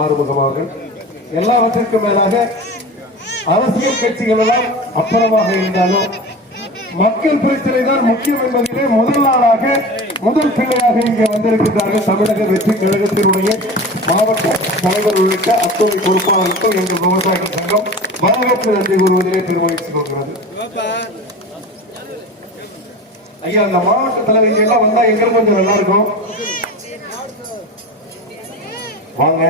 ஆறுமுகமாக எல்லாவற்றிற்கும் மேலாக அரசியல் கட்சிகள் எல்லாம் அப்புறமாக இருந்தாலும் மக்கள் பிரச்சனை தான் முக்கியம் என்பதிலே முதல் நாளாக முதல் பிள்ளையாக இங்கே வந்திருக்கிறார்கள் தமிழக வெற்றி கழகத்தினுடைய மாவட்ட தலைவர் உள்ளிட்ட அத்துணை பொறுப்பாளர்களுக்கும் எங்கள் விவசாய சங்கம் வரவேற்று நன்றி கூறுவதிலே பெருமகிழ்ச்சி கொள்கிறது. ஐயா, அந்த மாவட்ட தலைவர் எல்லாம் வந்தா எங்களுக்கு கொஞ்சம் நல்லா இருக்கும். வாங்க,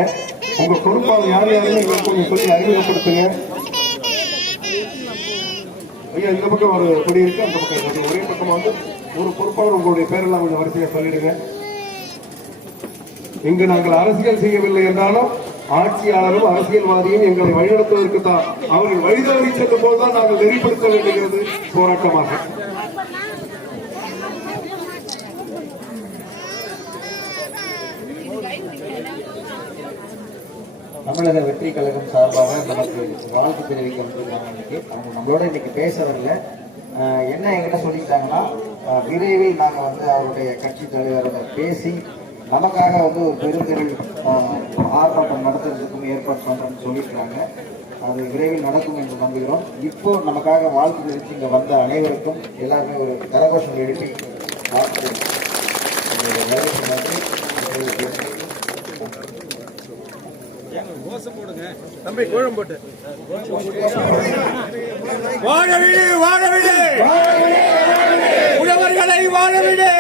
உங்க பொறுப்பாளர் யார் யாருன்னு கொஞ்சம் சொல்லி அறிமுகப்படுத்துங்க. ஐயா, இந்த பக்கம் ஒரு கொடி இருக்கு, அந்த பக்கம் ஒரே பக்கமா வந்து ஒரு பொறுப்பாளர் உங்களுடைய பேரெல்லாம் கொஞ்சம் வரிசையா சொல்லிடுங்க. இங்கு நாங்கள் அரசியல் செய்யவில்லை என்றாலும் ஆட்சியாளரும் அரசியல்வாதியும் எங்களை வழிநடத்துவதற்கு தான் அவர்கள் வழிதவறி செல்லும் போதுதான் நாங்கள் நெறிப்படுத்த வேண்டியது போராட்டமாக. தமிழக வெற்றி கழகம் சார்பாக நமக்கு வாழ்த்து தெரிவிக்க வந்திருக்காங்க. அவங்க நம்மளோட இன்னைக்கு பேச வரல. என்ன என்கிட்ட சொல்லிட்டாங்கன்னா, விரைவில் நாங்கள் வந்து அவருடைய கட்சி தலைவரோட பேசி நமக்காக வந்து ஒரு பெருந்தெருள் ஆர்ப்பாட்டம் நடத்துறதுக்கும் ஏற்பாடு பண்றோம்னு சொல்லியிருக்காங்க. அது விரைவில் நடக்கும் என்று நம்புகிறோம். இப்போ நமக்காக வாழ்த்து தெரிவித்து இங்கே வந்த அனைவருக்கும் எல்லாருமே ஒரு கரகோஷம் எழுப்பி வாழ்த்து தம்பி கோழம் போட்டு வாழவிடு வாழவிடு உழவர்களை வாழவிடு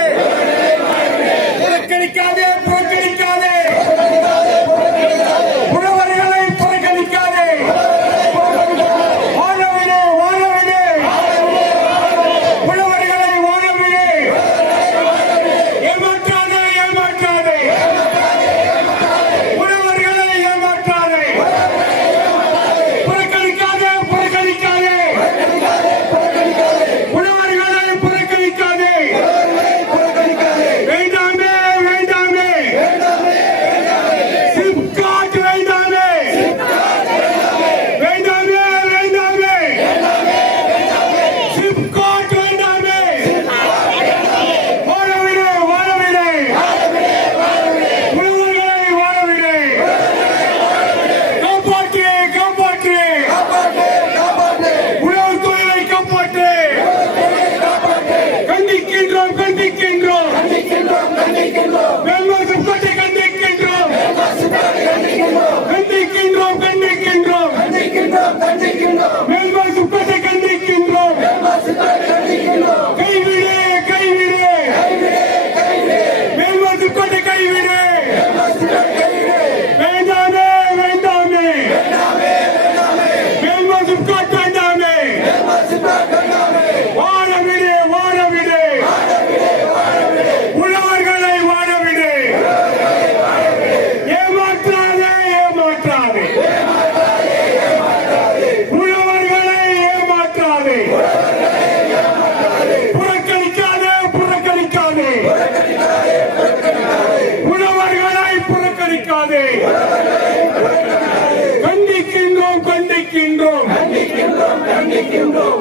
புறக்கணிக்காதே புறக்கணிக்காதே உழவர்களை புறக்கணிக்காதே வாழவிடு வாழவிடு உழவர்களை வாழவிடு ஏமாற்றாதே ஏமாற்றாதே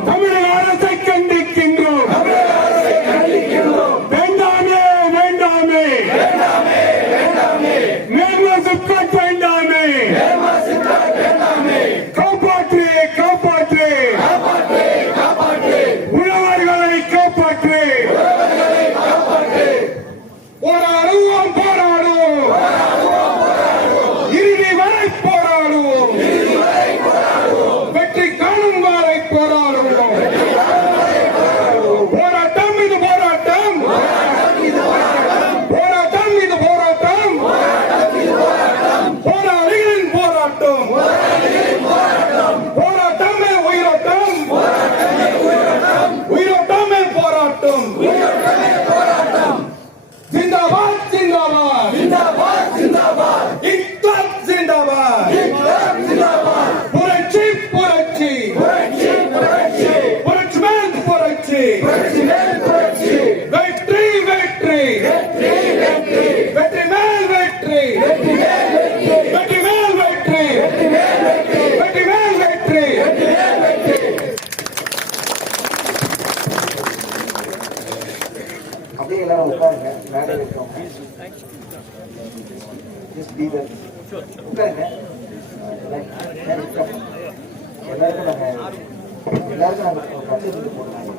தமிழக அரசை கண்டிக்கின்றோம். வேண்டாமே வேண்டாமே மேல்மா சிப்காட் வேண்டாமே காப்பாற்று காப்பாற்று உழவர்களை காப்பாற்று. போராடுவோம் போராடுவோம் இறுதி வரை போராடுவோம் வெற்றி காணும் வரை போராடுவோம். உட்காருங்க. எல்லாருக்கும் நாங்கள் பத்து போடுறாங்க.